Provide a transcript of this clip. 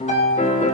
Música